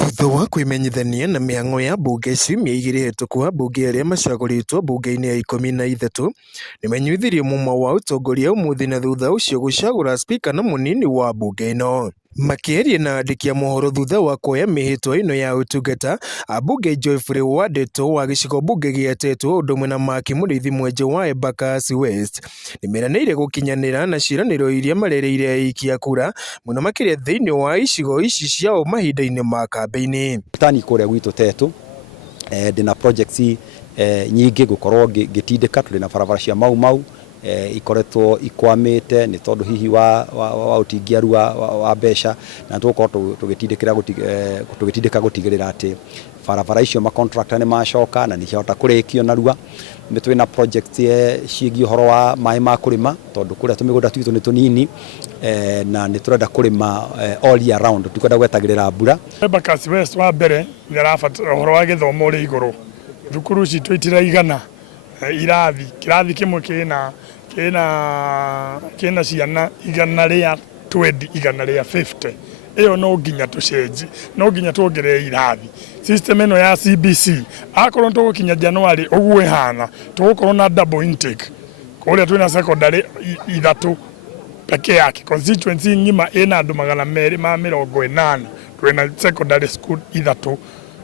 Thutha wa kwimenyithania na mĩhang'o ya mbunge ciumia igĩrĩ hetũku, ambunge arĩa macagũrĩtwo mbunge-inĩ ya 13 nĩmenyithirie mũma wa ũtongoria ũmũthĩ na thutha ũcio gũcagũra spika na mũnini wa mbunge ĩno. Makĩaria na andĩki a mohoro thutha wa kuoya mĩhĩtwa ĩno ya ũtungata, ambunge Geoffrey Wandeto wa gĩcigo mbunge gĩa Tetu ũndũ ũmwe na Maki Mũrĩithi Mwenje wa Embakasi West nĩmeranĩire gũkinyanĩra na ciĩranĩro iria marereire aikia kura mũno makĩria thĩinĩ wa icigo ici ciao mahinda-inĩ ma kambĩ-inĩ. Tani kũrĩa gwitũ Tetu ndĩna projects nyingĩ gũkorwo ngĩtindĩka, tũrĩ na barabara cia mau ikoretwo ikwamĩte nĩ tondũ hihi wa ũtingiaru wa mbeca, na tũkorwo tũgĩtindĩka gũtigĩrĩra atĩ barabara icio makontractor nĩ macoka na nĩciahota kũrĩkio narua. Nĩ twĩ na project ciĩgiĩ ũhoro wa maĩ ma kũrĩma, tondũ kũrĩa tũmĩgũnda twitũ nĩ tũnini na nĩ tũrenda kũrĩma all year round, tũkwenda gwetagĩrĩra mbura. Embakasi West wa mbere nĩ arabatara ũhoro wa gĩthomo ũrĩ igũrũ. Thukuru citũ itiraigana irathi, kĩrathi kĩmwe kĩna ciana 120, 150. Iyo no nginya tucenji, no nginya tuongerere irathi. System ĩno ya CBC akorwo tũgũkinya January ũguo ihana, tũgũkorwo na double intake. Kũrĩa twĩna secondary 3 peke yake, constituency ngima ina andũ 280, twĩna secondary school 3.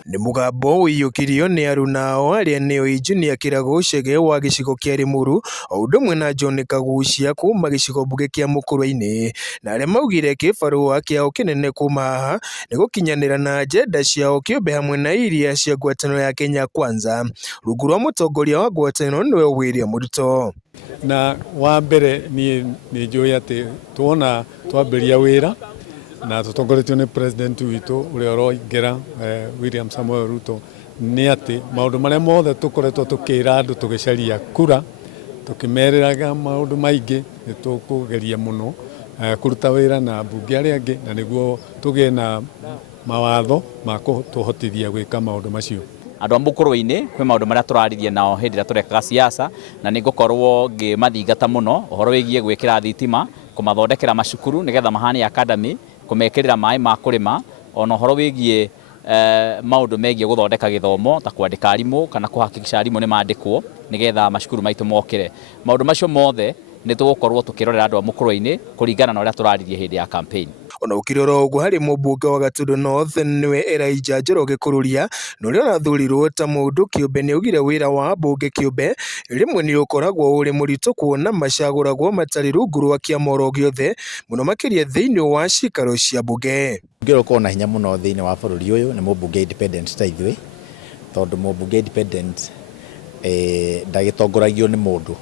Nĩ mũgambo ũiyũkirio nĩ aruna ao arĩa nĩo Injinia Kĩrago Chege wa gĩcigo kĩa Limuru o ũndũ ũmwe na John Kagucia kuma gĩcigo mbunge kĩa Mũkũrwe-inĩ, na arĩa maugire kĩbarũa kĩao kĩnene kuma haha nĩ gũkinyanĩra na agenda ciao kĩũmbe hamwe na iria cia ngwatanĩro ya Kenya Kwanza rungu rwa mũtongoria wa ngwatanĩro nĩwe William Ruto. Na wa mbere nĩ njũĩ atĩ tuona twambĩria wĩra na tũtongoretio nĩ president witũ ũrĩa ũroingĩra William Samuel Ruto, nĩ atĩ maũndũ marĩa mothe tũkoretwo tũkĩra andũ tũgĩcaria kura, tũkĩmerĩraga maũndũ maingĩ, nĩ tũkũgeria mũno kũruta wĩra na mbunge arĩa angĩ, na nĩguo tũgĩe na mawatho ma kũtũhotithia gwĩka maũndũ macio. Andũ a Mũkũrwe-inĩ kwĩ maũndũ marĩa tũraririe nao hĩndĩ ĩrĩa tũrekaga siasa, na nĩ ngũkorwo ngĩmathingata mũno ũhoro wĩgiĩ gwĩkĩra thitima, kũmathondekera macukuru nĩgetha mahane academy, kũmekĩrĩra maĩ ma kũrĩma, ona ũhoro wĩgiĩ maũndũ megiĩ gũthondeka gĩthomo ta kwandĩka arimũ kana kũhakikisha arimũ nĩ mandĩkwo nĩgetha macukuru maitũ mokĩre. Maũndũ macio mothe nĩ tũgũkorwo tũkĩrorera andũ a Mũkũrwe-inĩ kũringana na ũrĩa tũraririe hĩndĩ ya campaign. Ona ũkĩrora ũguo harĩ mũmbunge wa Gatundu North nĩwe Elijah Njoroge Kũrũria, na ũrĩa ũrathurirwo ta mũndũ kĩũmbe nĩ augire wĩra wa mbunge kĩũmbe rĩmwe nĩ ũkoragwo ũrĩ mũritũ kuona macagũragwo matarĩ rungu rwa kĩamoro gĩothe mũno makĩria thĩinĩ wa cikaro cia mbunge. Mbunge ũkorwo na hinya mũno thĩinĩ wa bũrũri ũyũ nĩ mũmbunge independent ta ithuĩ, tondũ mũmbunge independent ndagĩtongoragio nĩ mũndũ,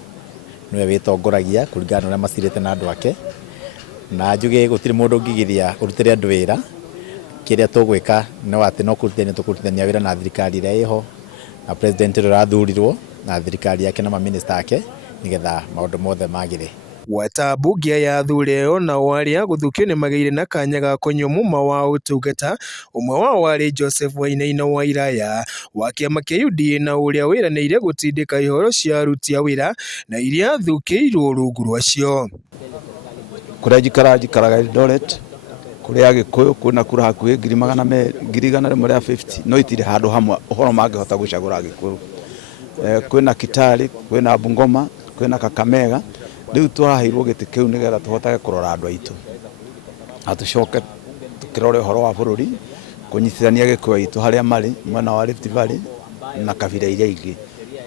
nĩwe wĩtongoragia kũringana na ũrĩa macirĩte na andũ ake, na njuge gũtirĩ mũndũ ũngĩgiria ũrutĩre andũ wĩra. Kĩrĩa tũgwĩka no atĩ no kũrutithania wĩra na thirikari ĩrĩa ĩho na president ũrĩa ũrathurirwo na thirikari yake na maminista ake nĩgetha maũndũ mothe magĩre. Gwata mbunge ya thure ona arĩa gũthukio nĩ magĩire na kanya ga kũnyua mũma wa ũtungata, ũmwe wao warĩ Joseph Wainaina wa Iraya wa kĩama kĩa UDA na ũrĩa wĩranĩire gũtindĩka ihoro cia aruti a wĩra na iria thukĩirwo rungu rwacio. Kũrĩa njikaraga Eldoret, kũrĩa Gĩkũyũ kwĩna kura hakuhĩ 150 no itirĩ handũ hamwe ũhoro mangĩhota gũcagũra Gĩkũyũ. Kwĩna Kitale, kwĩna Bungoma, kwĩna Kakamega, rĩu twaheirwo gĩtĩ kĩu nĩgetha tũhotage kũrora andũ aitũ, na tũcoke tũkĩrore ũhoro wa bũrũri, kũnyitithania Gĩkũyũ aitũ harĩa marĩ mwena wa Rift Valley na kabira iria ingĩ,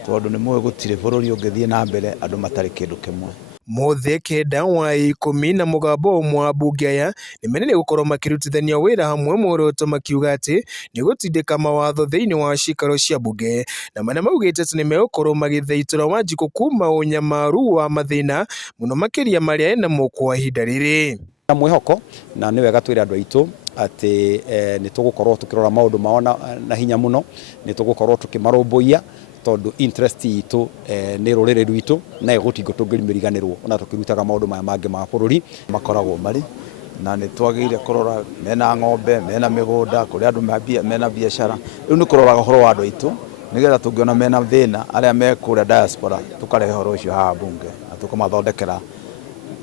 tondũ nĩ mũĩ gũtirĩ bũrũri ũngĩthiĩ na mbere andũ matarĩ kĩndũ kĩmwe. Mothe kenda wa 10 na mũgambo ũmwe wa mbunge aya nĩmenene gũkorwo makĩrutithania wĩra hamwe muoroto makiuga atĩ nĩ gũtindĩka mawatho thĩinĩ wa cikaro cia mbunge, na marĩa maugĩte atĩ nĩ megũkorwo magĩthaitũra Wanjikũ kuma ũnyamaru wa mathĩna mũno makĩria marĩa enamo kwa ihinda rĩrĩ. Na mwĩhoko na nĩ wega twĩre andũ aitũ atĩ nĩ tũgũkorwo tũkĩrora maũndũ mao na hinya mũno, nĩ tũgũkorwo tũkĩmarũmbũiya tondũ interest itũ nĩ rũrĩrĩ rwitũ na gũtingo tũngĩmĩriganĩrwo ona tũkĩrutaga maũndũ maya mangĩ ma bũrũri makoragwo marĩ, na nĩ twagĩrĩire kũrora mena ng'ombe, mena mĩgũnda, kũrĩa andũ mena biacara. Rĩu nĩ kũroraga ũhoro wa andũ aitũ nĩgetha tũngĩona mena thĩna arĩa me kũrĩa diaspora tũkarehe ũhoro ũcio haha mbunge na tũkamathondekera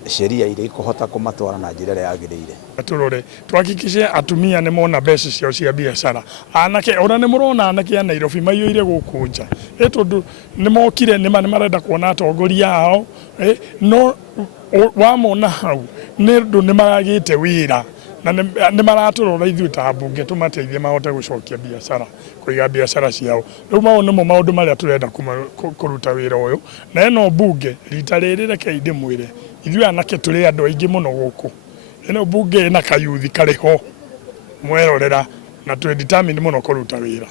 sheria iria ikuhota kumatwara na njira ĩrĩa yagĩrĩire. Turore twahakikishe atumia nĩ mona mbeca ciao cia biacara. Anake ona nĩ mũrona anake a Nairobi maiyũire gũkũ nja tondu nĩ mokire nĩ marenda kuona atongoria ao no wamona hau nĩ andũ nĩ maragĩte wĩra na nĩ maratũrora ithuĩ ta mbunge tũmateithie mahote gũcokia biacara kũiga biacara ciao. Rĩu mau nĩmo maũndũ marĩa tũrenda kũruta wĩra ũyũ na ĩno mbunge rita rĩrĩ reke ndĩmwĩre ithuĩ anake tũrĩ andũ aingĩ mũno gũkũ. Ĩno mbunge ĩna kayuthi karĩ ho mwerorera na twĩ determined mũno kũruta wĩra.